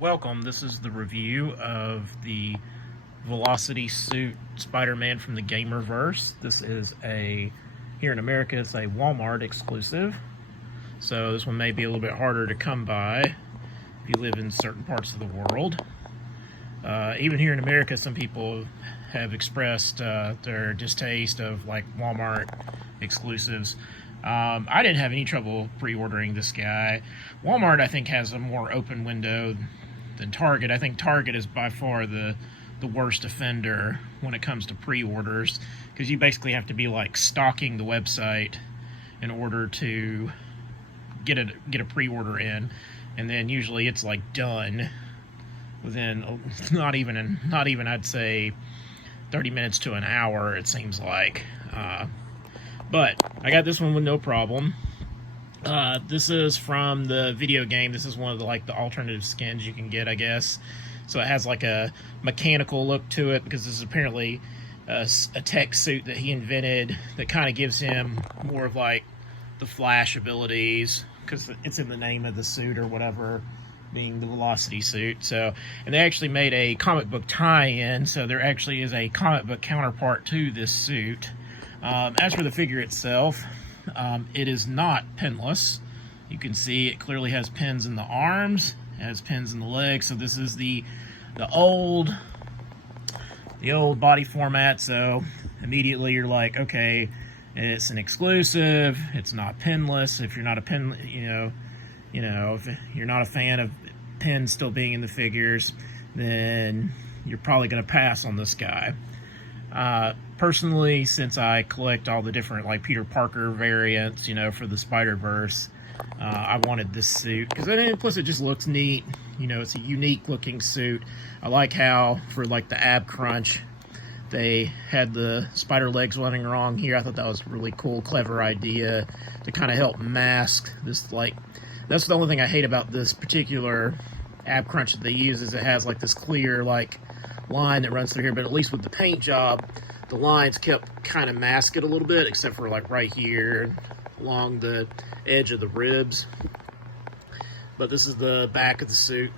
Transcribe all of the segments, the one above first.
Welcome, this is the review of the Velocity Suit Spider-Man from the Gamerverse. This is here in America, it's a Walmart exclusive. So this one may be a little bit harder to come by if you live in certain parts of the world. Even here in America, some people have expressed their distaste of like Walmart exclusives. I didn't have any trouble pre-ordering this guy. Walmart, I think, has a more open window than Target. I think Target is by far the worst offender when it comes to pre-orders, because you basically have to be like stalking the website in order to get a pre-order in, and then usually it's like done within not even I'd say 30 minutes to an hour, it seems like. But I got this one with no problem. This is from the video game. This is one of the alternative skins you can get, I guess. So it has like a mechanical look to it, because this is apparently a tech suit that he invented that kind of gives him more of like the Flash abilities, because it's in the name of the suit or whatever, being the Velocity suit. So, and they actually made a comic book tie-in, so there actually is a comic book counterpart to this suit. As for the figure itself, it is not pinless. You can see it clearly has pins in the arms, it has pins in the legs. So this is the old body format. So immediately you're like, okay, it's an exclusive. It's not pinless. If you're not a if you're not a fan of pins still being in the figures, then you're probably going to pass on this guy. Personally, since I collect all the different like Peter Parker variants, for the Spider-Verse, I wanted this suit because plus it just looks neat. It's a unique looking suit. I like how for like the ab crunch, they had the spider legs running wrong here. I thought that was a really cool, clever idea to kind of help mask this. That's the only thing I hate about this particular ab crunch that they use, is it has like this clear line that runs through here, but at least with the paint job, the lines kept kind of mask it a little bit, except for like right here along the edge of the ribs. But this is the back of the suit.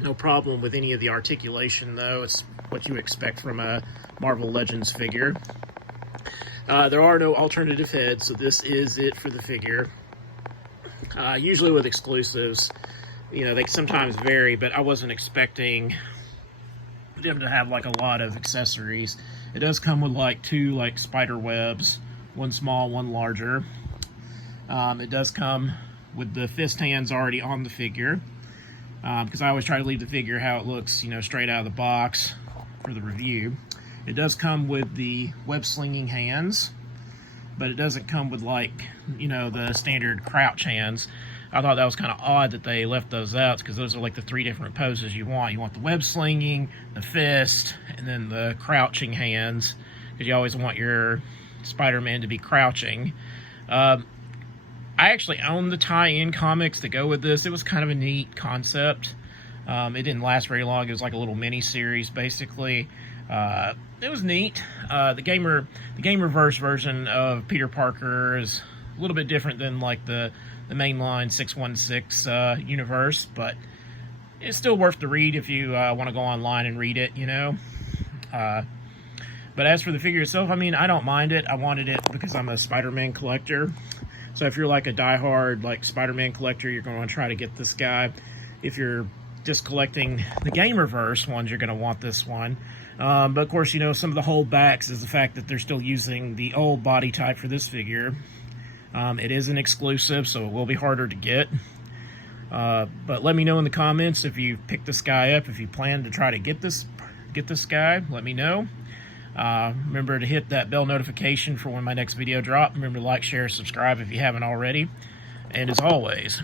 No problem with any of the articulation, though. It's what you expect from a Marvel Legends figure. There are no alternative heads, so this is it for the figure. Usually with exclusives, they sometimes vary, but I wasn't expecting them to have like a lot of accessories. It does come with like two spider webs, one small, one larger. It does come with the fist hands already on the figure, because I always try to leave the figure how it looks, straight out of the box for the review. It does come with the web slinging hands, but it doesn't come with the standard crouch hands. I thought that was kind of odd that they left those out, because those are like the three different poses you want. You want the web slinging, the fist, and then the crouching hands, because you always want your Spider-Man to be crouching. I actually own the tie-in comics that go with this. It was kind of a neat concept. It didn't last very long. It was like a little mini-series, basically. It was neat. The Gamerverse version of Peter Parker is a little bit different than like the mainline 616 universe, but it's still worth the read if you want to go online and read it, But as for the figure itself, I don't mind it. I wanted it because I'm a Spider-Man collector. So if you're like a diehard Spider-Man collector, you're going to try to get this guy. If you're just collecting the Gamerverse ones, you're going to want this one. But of course, some of the holdbacks is the fact that they're still using the old body type for this figure. It is an exclusive, so it will be harder to get. But let me know in the comments if you picked this guy up, if you plan to try to get this guy. Let me know. Remember to hit that bell notification for when my next video drops. Remember to like, share, subscribe if you haven't already. And as always,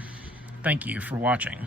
thank you for watching.